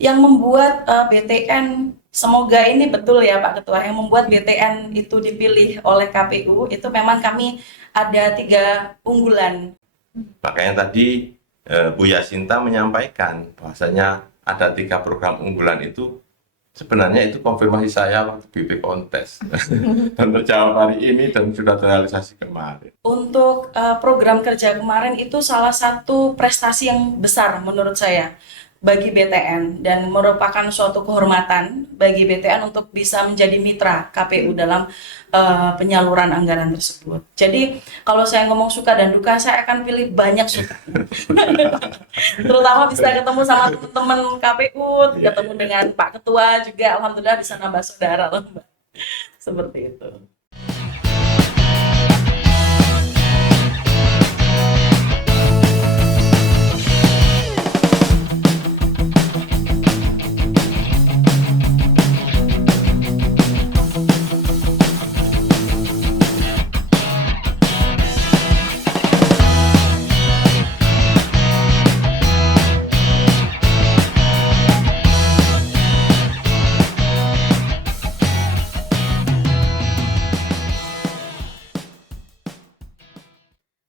Yang membuat BTN, semoga ini betul ya Pak Ketua, yang membuat BTN itu dipilih oleh KPU itu memang kami ada 3 unggulan. Makanya tadi Bu Yasinta menyampaikan bahwasanya ada 3 program unggulan itu sebenarnya itu konfirmasi saya waktu BP kontes dan terjawab hari ini dan sudah terrealisasi kemarin. Untuk program kerja kemarin itu salah satu prestasi yang besar menurut saya bagi BTN dan merupakan suatu kehormatan bagi BTN untuk bisa menjadi mitra KPU dalam penyaluran anggaran tersebut. Jadi kalau saya ngomong suka dan duka, saya akan pilih banyak suka. Terutama bisa ketemu sama teman-teman KPU, Iya, ketemu iya, iya. dengan Pak Ketua juga, alhamdulillah bisa nambah saudara loh Mbak. Seperti itu.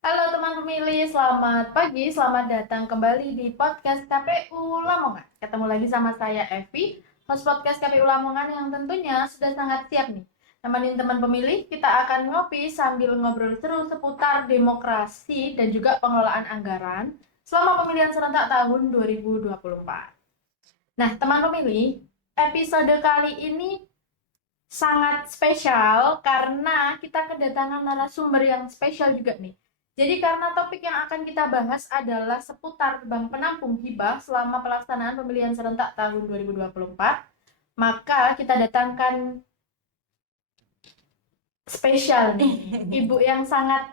Halo teman pemilih, selamat pagi, selamat datang kembali di podcast KPU Lamongan. Ketemu lagi sama saya Evi, host podcast KPU Lamongan yang tentunya sudah sangat siap nih. Nemenin teman pemilih, kita akan ngopi sambil ngobrol seru seputar demokrasi dan juga pengelolaan anggaran selama pemilihan serentak tahun 2024. Nah, teman pemilih, episode kali ini sangat spesial karena kita kedatangan narasumber yang spesial juga nih. Jadi karena topik yang akan kita bahas adalah seputar bank penampung hibah selama pelaksanaan pemilihan serentak tahun 2024, maka kita datangkan spesial nih, ibu yang sangat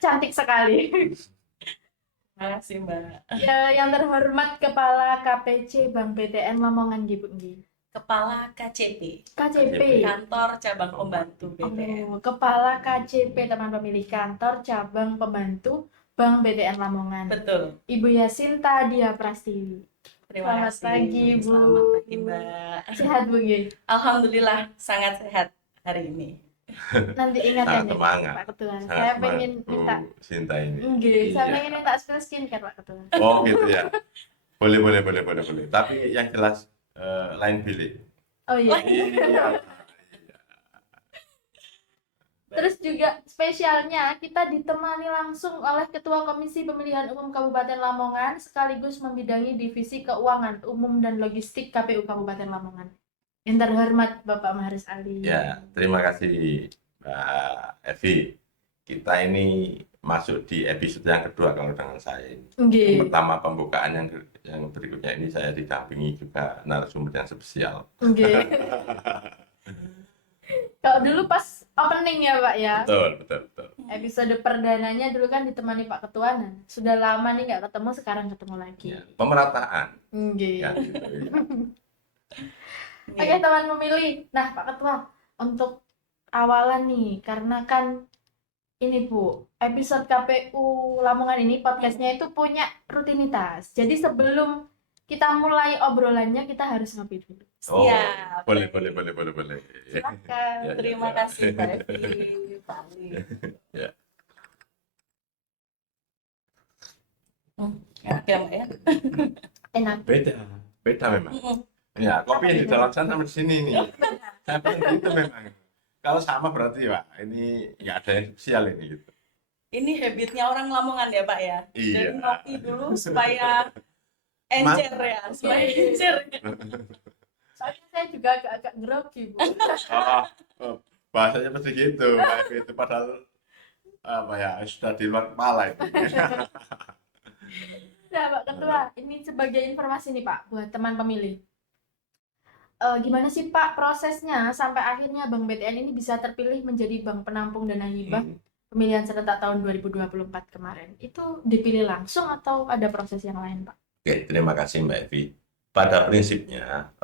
cantik sekali. Terima kasih Mbak. Ya, yang terhormat Kepala KPC Bank BTN Lamongan Ibu Nggih. Kepala KCP, KCP. Kantor Cabang Pembantu BTN. Oh, Kepala KCP teman pemilih Kantor Cabang Pembantu Bank BTN Lamongan. Betul. Ibu Yasinta Dia Prastiwi. Terima Selamat kasih. pagi, Bu. Selamat pagi, Mbak. Sehat Bu Nggih? Alhamdulillah sangat sehat hari ini. Nanti ingat ya Sangat nih semangat. Pak Ketua. Sangat Saya semangat, pengen Bu minta Sinta ini. Nggih, saya Iya. pengen minta skincare Pak Ketua. Oh gitu ya. Boleh, boleh, boleh, boleh, boleh. Tapi yang jelas lain bilik. Oh iya. Iya. Terus juga spesialnya kita ditemani langsung oleh Ketua Komisi Pemilihan Umum Kabupaten Lamongan sekaligus membidangi Divisi Keuangan Umum dan Logistik KPU Kabupaten Lamongan. Yang terhormat Bapak Maharis Ali. Ya, terima kasih Mbak Evi. Kita ini masuk di episode yang kedua kalau dengan saya ini. Yang Nggih. pertama pembukaan yang berikutnya ini saya didampingi juga narasumber yang spesial. Nggih. Kalau dulu pas opening ya Pak ya, Betul, betul, betul. episode perdananya dulu kan ditemani Pak Ketua. Nah, sudah lama nih nggak ketemu, sekarang ketemu lagi. Ya, pemerataan Nggih. kan gitu ya. Oke teman pemilih, nah Pak Ketua, untuk awalan nih, karena kan ini Bu, episode KPU Lamongan ini podcastnya itu punya rutinitas. Jadi sebelum kita mulai obrolannya, kita harus ngopi dulu. Oh, Siap. boleh, boleh, boleh, boleh, boleh. Silakan. Ya, Terima ya. kasih Mbak Evi, Pak Ali. Ya. Enak ya Mbak ya? Enak. Beda memang. Mm-mm. Ya, kopi yang di dalam sana sama di sini nih. Saya bilang gitu memang. Kalau sama berarti Pak, ini nggak ada yang spesial ini gitu. Ini habitnya orang Lamongan ya Pak ya? Iya. Jadi ngopi dulu supaya encer ya, supaya encer. Soalnya saya juga agak-agak grogi Bu. Oh, bahasanya pasti gitu, Pak Evi itu padahal apa ya sudah di luar kepala itu. Nah Pak Ketua, ini sebagai informasi nih Pak, buat teman pemilih. Gimana sih Pak prosesnya sampai akhirnya Bank BTN ini bisa terpilih menjadi bank penampung dana hibah pemilihan serentak tahun 2024 kemarin? Itu dipilih langsung atau ada proses yang lain Pak? Oke, terima kasih Mbak Evi. Pada prinsipnya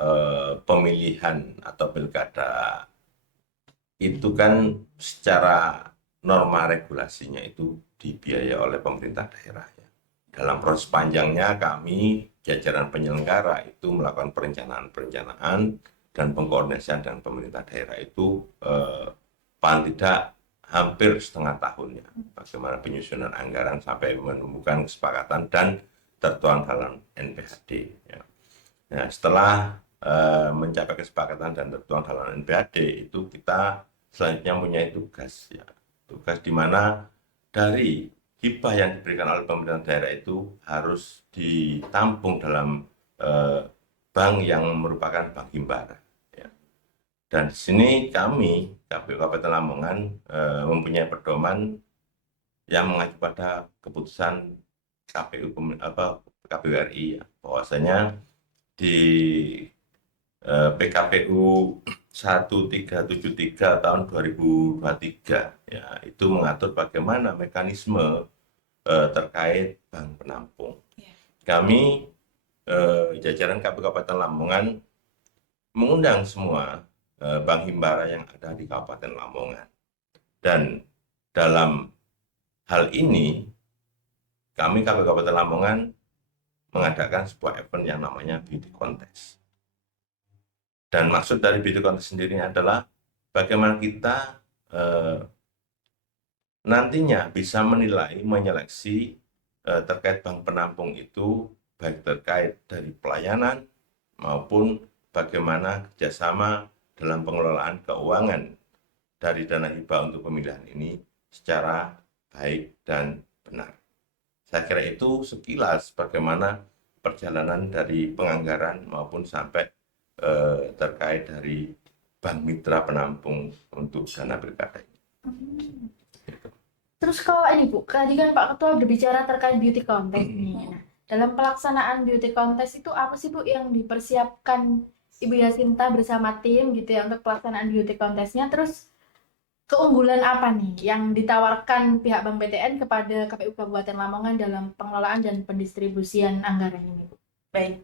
pemilihan atau pilkada itu kan secara norma regulasinya itu dibiayai oleh pemerintah daerah ya. dalam proses panjangnya kami jajaran penyelenggara itu melakukan perencanaan dan pengkoordinasian dengan pemerintah daerah itu paling tidak hampir setengah tahun ya, bagaimana penyusunan anggaran sampai menemukan kesepakatan dan tertuang dalam NPHD ya. Nah, setelah mencapai kesepakatan dan tertuang dalam NPHD itu kita selanjutnya punya tugas ya, tugas di mana dari hibah yang diberikan oleh pemerintah daerah itu harus ditampung dalam bank yang merupakan bank himbara. Dan di sini kami, KPU Kabupaten Lamongan, mempunyai pedoman yang mengacu pada keputusan KPU RI, ya, bahwasanya di PKPU 1373 tahun 2023, ya, itu mengatur bagaimana mekanisme terkait bank penampung. Kami, jajaran KPU Kabupaten Lamongan, mengundang semua bank himbara yang ada di Kabupaten Lamongan. Dan dalam hal ini, kami KPU Kabupaten Lamongan mengadakan sebuah event yang namanya beauty contest. Dan maksud dari beauty contest sendiri adalah bagaimana kita nantinya bisa menilai, menyeleksi terkait bank penampung itu, baik terkait dari pelayanan maupun bagaimana kerjasama dalam pengelolaan keuangan dari dana hibah untuk pemilihan ini secara baik dan benar. Saya kira itu sekilas bagaimana perjalanan dari penganggaran maupun sampai terkait dari bank mitra penampung untuk dana pilkada ini. Terus kalau ini Bu, tadi kan Pak Ketua berbicara terkait beauty contest nih. Nah, dalam pelaksanaan beauty contest itu apa sih Bu yang dipersiapkan Ibu Yasinta bersama tim gitu ya untuk pelaksanaan beauty contestnya? Terus keunggulan apa nih yang ditawarkan pihak Bank BTN kepada KPU Kabupaten Lamongan dalam pengelolaan dan pendistribusian anggaran ini, Bu? Baik,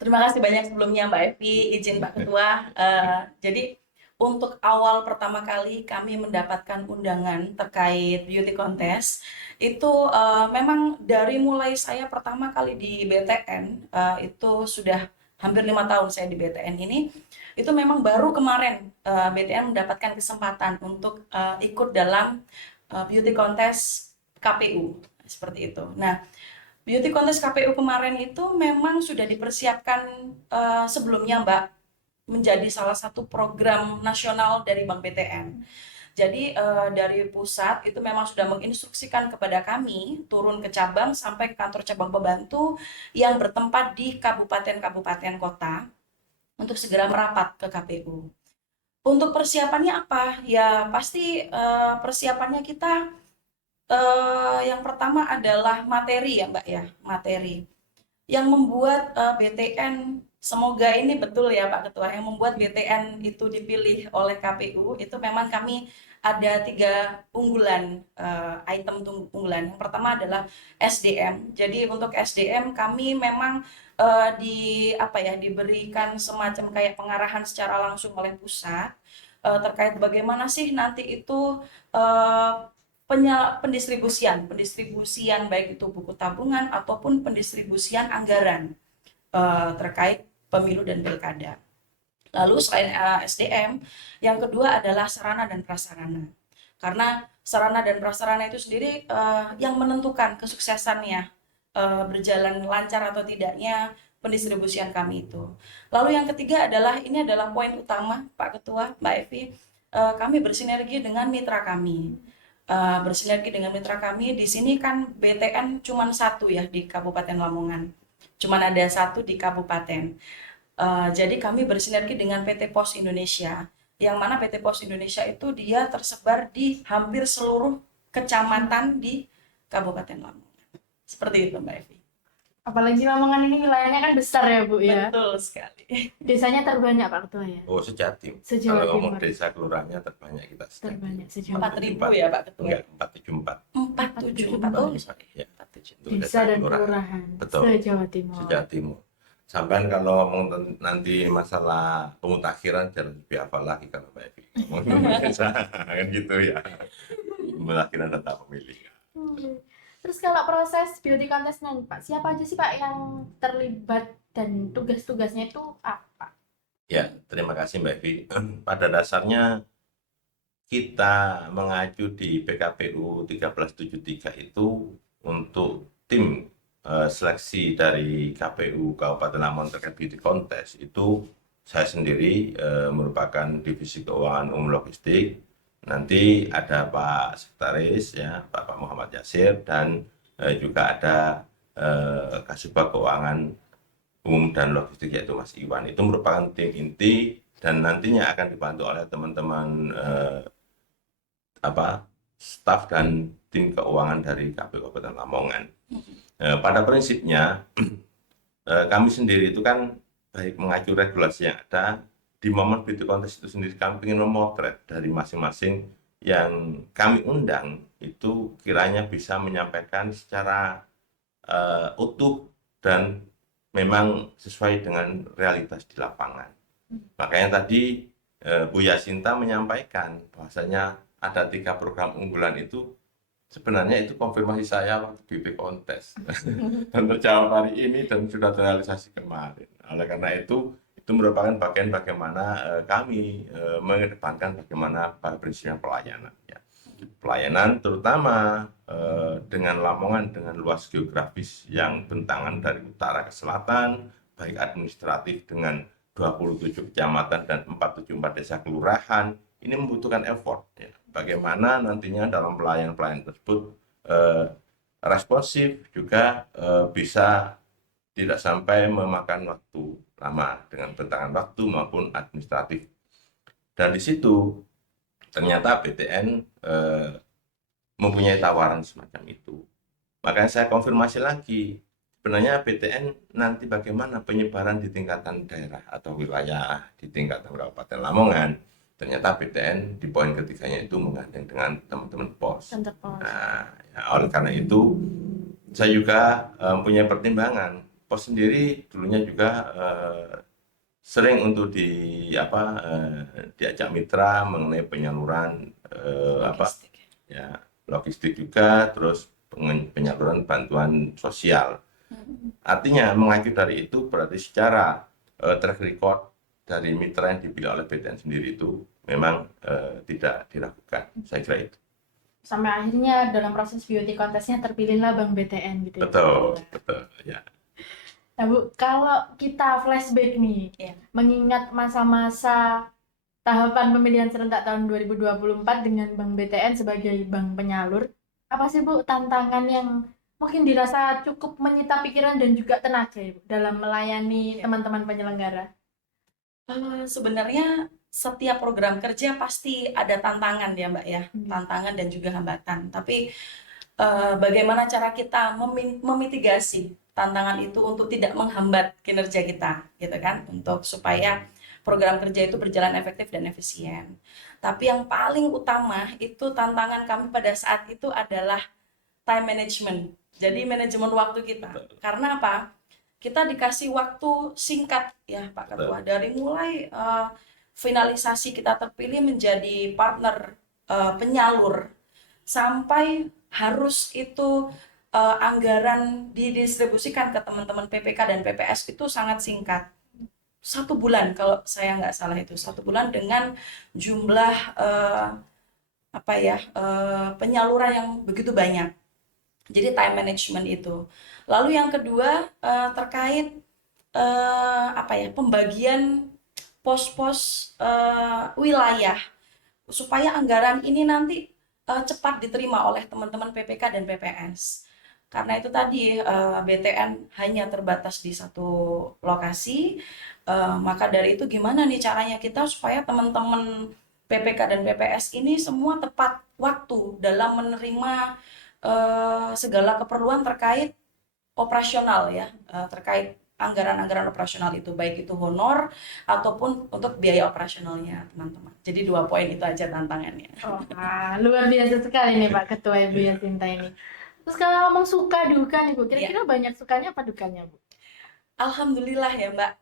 terima kasih banyak sebelumnya Mbak Evi, izin Pak Ketua. Jadi untuk awal pertama kali kami mendapatkan undangan terkait beauty contest, itu memang dari mulai saya pertama kali di BTN, itu sudah hampir 5 tahun saya di BTN ini, itu memang baru kemarin BTN mendapatkan kesempatan untuk ikut dalam beauty contest KPU, seperti itu. Nah, beauty contest KPU kemarin itu memang sudah dipersiapkan sebelumnya, Mbak, menjadi salah satu program nasional dari Bank BTN. Jadi dari pusat itu memang sudah menginstruksikan kepada kami turun ke cabang sampai ke kantor cabang pembantu yang bertempat di kabupaten-kabupaten kota untuk segera merapat ke KPU. Untuk persiapannya apa? Ya pasti persiapannya kita yang pertama adalah materi ya Mbak ya, materi. Yang membuat BTN, semoga ini betul ya Pak Ketua, yang membuat BTN itu dipilih oleh KPU itu memang kami ada 3 unggulan, item unggulan. Yang pertama adalah SDM. Jadi untuk SDM kami memang diberikan semacam kayak pengarahan secara langsung oleh pusat terkait bagaimana sih nanti itu pendistribusian baik itu buku tabungan ataupun pendistribusian anggaran terkait pemilu dan pilkada. Lalu selain SDM, yang kedua adalah sarana dan prasarana. Karena sarana dan prasarana itu sendiri yang menentukan kesuksesannya berjalan lancar atau tidaknya pendistribusian kami itu. Lalu yang ketiga ini adalah poin utama Pak Ketua, Mbak Evi, kami bersinergi dengan mitra kami. Di sini kan BTN cuma 1 ya di Kabupaten Lamongan, cuma ada 1 di kabupaten. Jadi kami bersinergi dengan PT Pos Indonesia, yang mana PT Pos Indonesia itu dia tersebar di hampir seluruh kecamatan di Kabupaten Lamongan. Seperti itu Mbak Evi. Apalagi Lamongan ini wilayahnya kan besar ya Bu ya. Betul sekali. Desanya terbanyak Pak Ketua ya. Oh, sejatim. Sejawa Kalau ngomong Timur. desa kelurahannya terbanyak kita sejatim. Terbanyak sejawa 4.000 ya Pak Ketua. Enggak, 474. 474. Oh, sorry. Ya. 474. Untuk Desa dan kelurahan Betul. se-Jawa Timur. Sejak timur. Sampai kalau ngomong nanti masalah pemutakhiran jangan lebih hafal lagi kalau Mbak Evi. Kan gitu ya. Pemutakhiran data pemilih. Terus kalau proses beauty contestnya nih Pak, siapa aja sih Pak yang terlibat dan tugas-tugasnya itu apa? Ya, terima kasih Mbak Evi. Pada dasarnya kita mengacu di PKPU 1373 itu untuk tim seleksi dari KPU Kabupaten Lamongan terkait beauty contest itu saya sendiri merupakan divisi keuangan umum logistik. Nanti ada Pak Sekretaris ya, Bapak Muhammad Yasir dan juga ada Kasubag Keuangan Umum dan Logistik yaitu Mas Iwan. Itu merupakan tim inti dan nantinya akan dibantu oleh teman-teman staf dan tim keuangan dari KPU Kabupaten Lamongan. Pada prinsipnya kami sendiri itu kan baik mengacu regulasi yang ada di momen beauty contest itu sendiri kami ingin memotret dari masing-masing yang kami undang itu kiranya bisa menyampaikan secara utuh dan memang sesuai dengan realitas di lapangan. Makanya tadi Bu Yasinta menyampaikan bahwasanya ada 3 program unggulan itu sebenarnya itu konfirmasi saya waktu BP Kontes dan terjawab hari ini dan sudah terrealisasi kemarin. Oleh karena itu merupakan bagian bagaimana kami mengedepankan bagaimana pada prinsipnya pelayanan. Ya. Pelayanan terutama dengan Lamongan dengan luas geografis yang bentangan dari utara ke selatan, baik administratif dengan 27 kecamatan dan 474 desa kelurahan, ini membutuhkan effort. Ya. Bagaimana nantinya dalam pelayanan-pelayanan tersebut responsif juga bisa tidak sampai memakan waktu lama dengan bentangan waktu maupun administratif. Dan di situ ternyata BTN mempunyai tawaran semacam itu. Makanya saya konfirmasi lagi, sebenarnya BTN nanti bagaimana penyebaran di tingkatan daerah atau wilayah di tingkatan Kabupaten Lamongan. Ternyata BTN di poin ketiganya itu menggandeng dengan teman-teman POS. Nah, ya, oleh karena itu saya juga punya pertimbangan. POS sendiri dulunya juga sering untuk diajak mitra mengenai penyaluran Logistik. logistik juga, terus penyaluran bantuan sosial. Artinya mengacu dari itu berarti secara track record dari mitra yang dipilih oleh BTN sendiri itu memang tidak diragukan. Saya kira itu. Sampai akhirnya dalam proses beauty contestnya terpilihlah Bank BTN gitu ya. Betul, ya. Nah Bu, kalau kita flashback nih, Ya. mengingat masa-masa tahapan pemilihan serentak tahun 2024 dengan Bank BTN sebagai bank penyalur, apa sih Bu tantangan yang mungkin dirasa cukup menyita pikiran dan juga tenaga ya, Bu, dalam melayani teman-teman penyelenggara? Sebenarnya setiap program kerja pasti ada tantangan ya Mbak ya, tantangan dan juga hambatan. Tapi bagaimana cara kita memitigasi tantangan itu untuk tidak menghambat kinerja kita, gitu kan? Untuk supaya program kerja itu berjalan efektif dan efisien. Tapi yang paling utama itu tantangan kami pada saat itu adalah time management. Jadi manajemen waktu kita. Karena apa? Kita dikasih waktu singkat ya Pak Ketua. Dari mulai finalisasi kita terpilih menjadi partner penyalur sampai harus itu anggaran didistribusikan ke teman-teman PPK dan PPS itu sangat singkat. 1 bulan kalau saya nggak salah itu 1 bulan dengan jumlah penyaluran yang begitu banyak. Jadi time management itu. Lalu yang kedua terkait pembagian pos-pos wilayah supaya anggaran ini nanti cepat diterima oleh teman-teman PPK dan PPS. Karena itu tadi BTN hanya terbatas di satu lokasi, maka dari itu gimana nih caranya kita supaya teman-teman PPK dan PPS ini semua tepat waktu dalam menerima segala keperluan terkait operasional ya, terkait anggaran-anggaran operasional itu, baik itu honor ataupun untuk biaya operasionalnya teman-teman. Jadi 2 poin itu aja tantangannya. Luar biasa sekali nih Pak Ketua Ibu Yasinta ini. Terus kalau ngomong suka duka nih Bu, kira-kira banyak sukanya apa dukanya Bu? Alhamdulillah ya Mbak,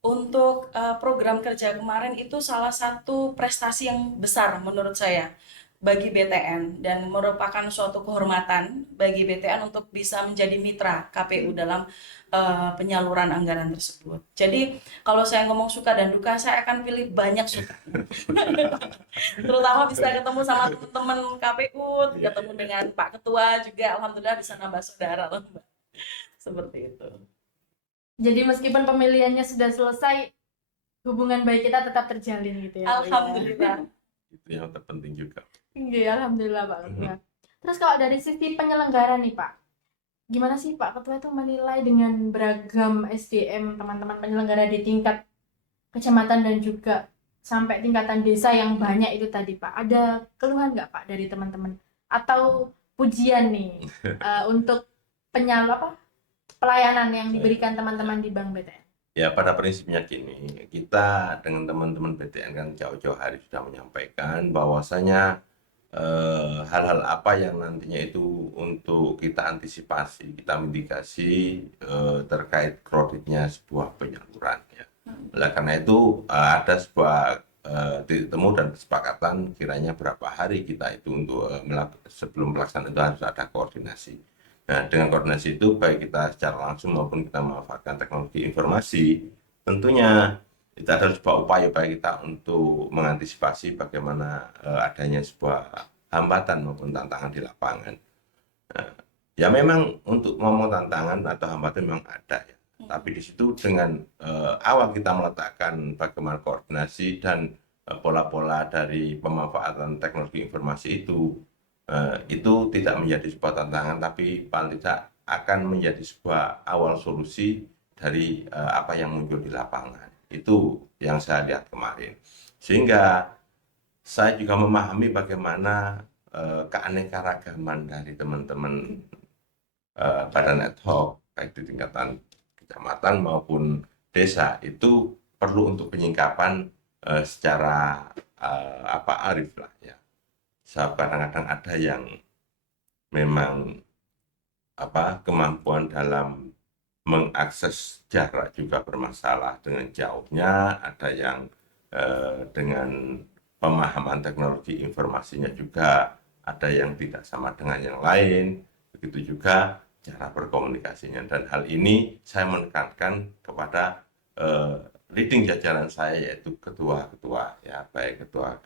untuk program kerja kemarin itu salah satu prestasi yang besar menurut saya bagi BTN dan merupakan suatu kehormatan bagi BTN untuk bisa menjadi mitra KPU dalam penyaluran anggaran tersebut. Jadi kalau saya ngomong suka dan duka, saya akan pilih banyak suka. Terutama bisa ketemu sama teman-teman KPU, ketemu dengan Pak Ketua juga, alhamdulillah bisa nambah saudara loh, Mbak. Seperti itu. Jadi meskipun pemilihannya sudah selesai, hubungan baik kita tetap terjalin gitu ya, Pak, ya? Alhamdulillah. Itu yang terpenting juga. Iya, alhamdulillah Pak Ketua. Terus kalau dari sisi penyelenggara nih Pak, gimana sih Pak Ketua itu menilai dengan beragam SDM teman-teman penyelenggara di tingkat kecamatan dan juga sampai tingkatan desa yang banyak itu tadi Pak? Ada keluhan nggak Pak dari teman-teman? Atau pujian nih untuk pelayanan yang diberikan teman-teman di Bank BTN? Ya, pada prinsipnya gini, kita dengan teman-teman BTN kan jauh-jauh hari sudah menyampaikan bahwasanya hal-hal apa yang nantinya itu untuk kita antisipasi, kita mitigasi terkait kreditnya sebuah penyaluran ya. Oleh karena itu ada sebuah titik temu dan kesepakatan kiranya berapa hari kita itu untuk sebelum pelaksanaan itu harus ada koordinasi. Nah, dengan koordinasi itu baik kita secara langsung maupun kita memanfaatkan teknologi informasi, tentunya itu adalah sebuah upaya kita untuk mengantisipasi bagaimana adanya sebuah hambatan maupun tantangan di lapangan. Ya memang untuk ngomong tantangan atau hambatan memang ada ya. Tapi di situ dengan awal kita meletakkan bagaimana koordinasi dan pola-pola dari pemanfaatan teknologi informasi itu tidak menjadi sebuah tantangan, tapi paling tidak akan menjadi sebuah awal solusi dari apa yang muncul di lapangan. Itu yang saya lihat kemarin. Sehingga saya juga memahami bagaimana keanekaragaman dari teman-teman badan ad hoc, baik di tingkatan kecamatan maupun desa, itu perlu untuk penyingkapan secara arif lah ya. Sebab kadang-kadang ada yang memang kemampuan dalam mengakses jarak juga bermasalah dengan jauhnya, ada yang dengan pemahaman teknologi informasinya juga ada yang tidak sama dengan yang lain, begitu juga cara berkomunikasinya. Dan hal ini saya menekankan kepada leading jajaran saya, yaitu ketua-ketua ya, baik ketua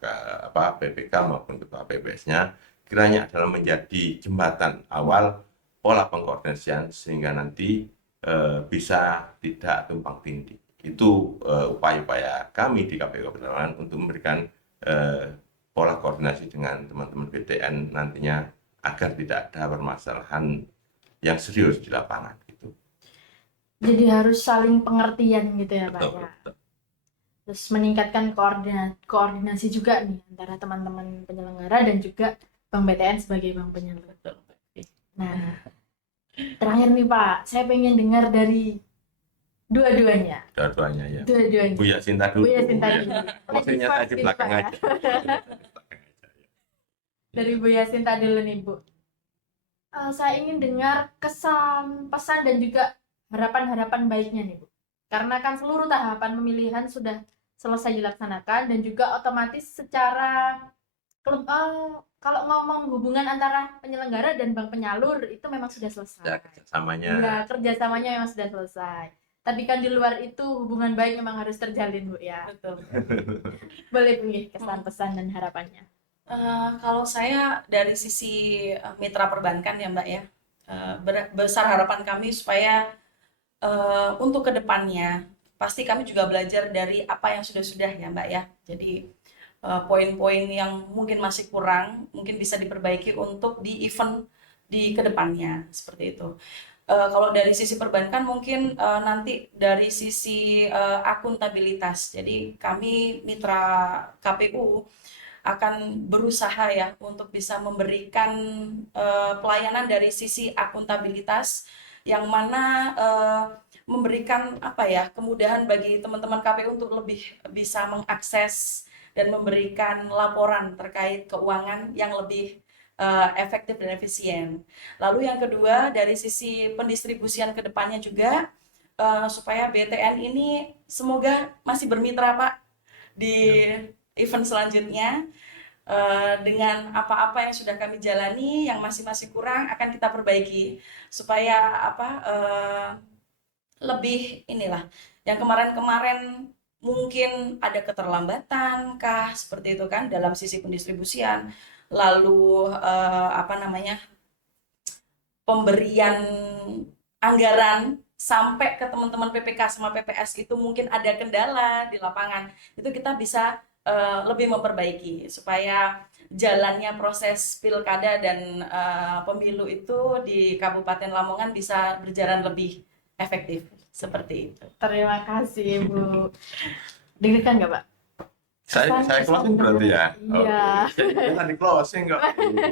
PPK maupun ketua PPS-nya, kiranya adalah menjadi jembatan awal pola pengkoordinasian sehingga nanti bisa tidak tumpang tindih. Itu upaya-upaya kami di KPU Kabupaten untuk memberikan pola koordinasi dengan teman-teman BTN nantinya agar tidak ada permasalahan yang serius di lapangan gitu. Jadi harus saling pengertian gitu ya Pak ya. Betul. Terus meningkatkan koordinasi juga nih antara teman-teman penyelenggara dan juga Bank BTN sebagai bank penyelenggara. Nah, terakhir nih Pak, saya pengen dengar dari dua-duanya. Dua-duanya ya. Dua-duanya. Buya Sinta dulu. Buya Sinta dulu. Maksudnya saya di belakang aja. Dari Buya Sinta dulu nih Bu. Saya ingin dengar kesan, pesan dan juga harapan-harapan baiknya nih Bu. Karena kan seluruh tahapan pemilihan sudah selesai dilaksanakan dan juga otomatis secara kalau ngomong hubungan antara penyelenggara dan bank penyalur itu memang sudah selesai. Ya, kerjasamanya. Ya, kerjasamanya memang sudah selesai. Tapi kan di luar itu hubungan baik memang harus terjalin Bu ya. Betul. Boleh Bu kesan, pesan dan harapannya. Kalau saya dari sisi mitra perbankan ya Mbak ya, besar harapan kami supaya untuk kedepannya pasti kami juga belajar dari apa yang sudah-sudah ya Mbak ya. Jadi poin-poin yang mungkin masih kurang mungkin bisa diperbaiki untuk di event di kedepannya seperti itu. Kalau dari sisi perbankan mungkin nanti dari sisi akuntabilitas. Jadi kami mitra KPU akan berusaha ya untuk bisa memberikan pelayanan dari sisi akuntabilitas yang mana memberikan kemudahan bagi teman-teman KPU untuk lebih bisa mengakses dan memberikan laporan terkait keuangan yang lebih efektif dan efisien. Lalu yang kedua dari sisi pendistribusian ke depannya juga supaya BTN ini semoga masih bermitra Pak di event selanjutnya. dengan apa-apa yang sudah kami jalani, yang masih kurang akan kita perbaiki supaya lebih inilah. Yang kemarin-kemarin mungkin ada keterlambatan kah seperti itu kan dalam sisi pendistribusian, lalu pemberian anggaran sampai ke teman-teman PPK sama PPS itu mungkin ada kendala di lapangan. Itu kita bisa lebih memperbaiki supaya jalannya proses pilkada dan pemilu itu di Kabupaten Lamongan bisa berjalan lebih efektif seperti itu. Terima kasih Bu. Deg-degan nggak Pak? Saya closing berarti ya. Iya. Oke. Saya tadi closing kok. Iya.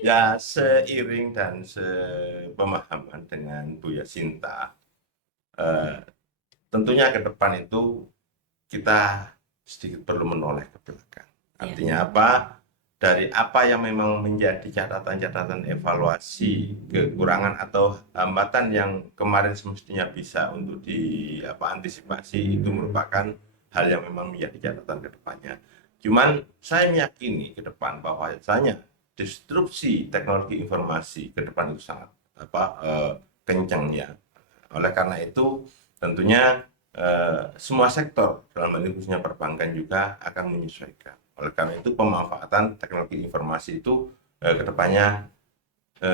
Ya, seiring dan sepemahaman dengan Bu Yasinta, tentunya ke depan itu kita sedikit perlu menoleh ke belakang. Artinya apa? Dari apa yang memang menjadi catatan-catatan evaluasi kekurangan atau hambatan yang kemarin semestinya bisa untuk antisipasi, itu merupakan hal yang memang menjadi catatan ke depannya. Cuman saya meyakini ke depan bahwasanya disrupsi teknologi informasi ke depan itu sangat kencang ya. Oleh karena itu tentunya semua sektor dalam hal ini khususnya perbankan juga akan menyesuaikan. Oleh karena itu pemanfaatan teknologi informasi itu ke depannya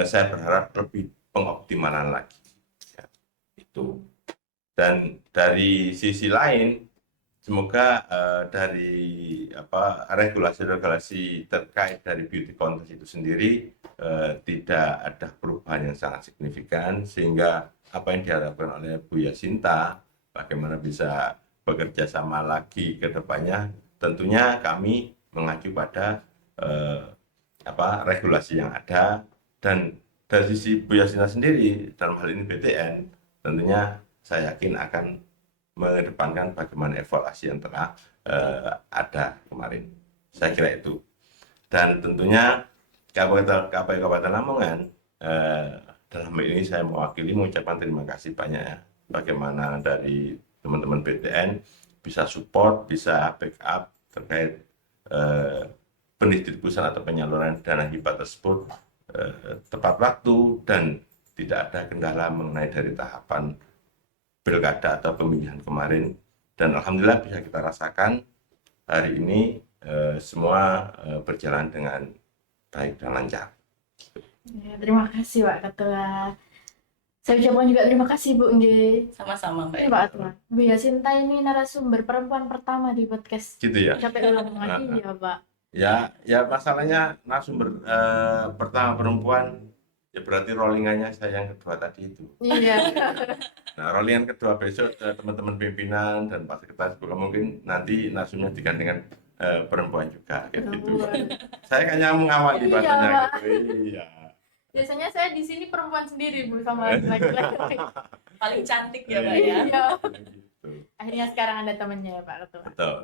saya berharap lebih pengoptimalan lagi. Ya, itu. Dan dari sisi lain semoga dari regulasi-regulasi terkait dari beauty contest itu sendiri tidak ada perubahan yang sangat signifikan, sehingga apa yang diharapkan oleh Bu Yasinta bagaimana bisa bekerja sama lagi ke depannya, tentunya kami mengacu pada regulasi yang ada. Dan dari sisi Bu Yasinta sendiri dalam hal ini BTN, tentunya saya yakin akan mengedepankan bagaimana evaluasi yang telah ada kemarin. Saya kira itu. Dan tentunya KPU Kabupaten Lamongan dalam hal ini saya mewakili mengucapkan terima kasih banyak ya, bagaimana dari teman-teman BTN bisa support, bisa backup terkait pendistribusian atau penyaluran dana hibah tersebut tepat waktu dan tidak ada kendala mengenai dari tahapan pilkada atau pemilihan kemarin. Dan alhamdulillah bisa kita rasakan hari ini semua berjalan dengan baik dan lancar. Ya, terima kasih Pak Ketua. Saya ucapkan juga terima kasih Bu Nggih. Sama-sama Mbak. Ini Pak Ketua. Bu Yasinta ini narasumber perempuan pertama di podcast Gitu ya. KPU Lamongan. Iya Pak. Ya masalahnya narasumber pertama perempuan, ya berarti rollingannya saya yang kedua tadi itu. Iya. Nah, rollingan kedua besok teman-teman pimpinan dan Pak Sekretaris mungkin nanti narasumbernya digantikan perempuan juga gitu. Saya kayaknya mengawali Iya, bahasanya Pak. gitu. Iya. Biasanya saya di sini perempuan sendiri Bu sama laki-laki. Paling cantik ya Mbak ya. Iya. Gitu. Akhirnya sekarang ada temannya ya Pak Ketua. Betul.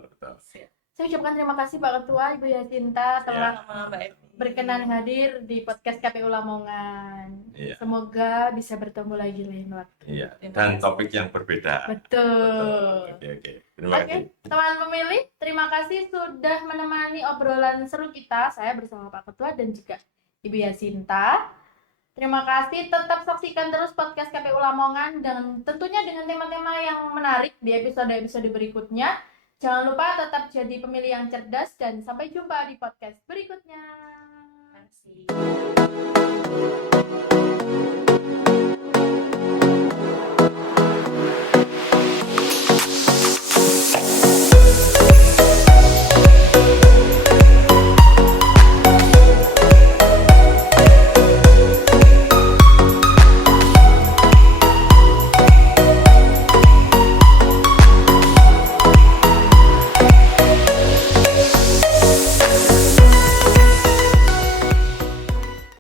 Saya ucapkan terima kasih Pak Ketua, Ibu Yasinta telah Sama Mbak Evi. berkenan hadir di podcast KPU Lamongan. Iya. Semoga bisa bertemu lagi lain waktu. Iya. Terima Dan kasih. topik yang berbeda. Betul. Oke. Terima Oke, kasih. teman pemilih, terima kasih sudah menemani obrolan seru kita. Saya bersama Pak Ketua dan juga Ibu Yasinta. Terima kasih, tetap saksikan terus podcast KPU Lamongan dan tentunya dengan tema-tema yang menarik di episode-episode berikutnya. Jangan lupa tetap jadi pemilih yang cerdas dan sampai jumpa di podcast berikutnya. Terima kasih.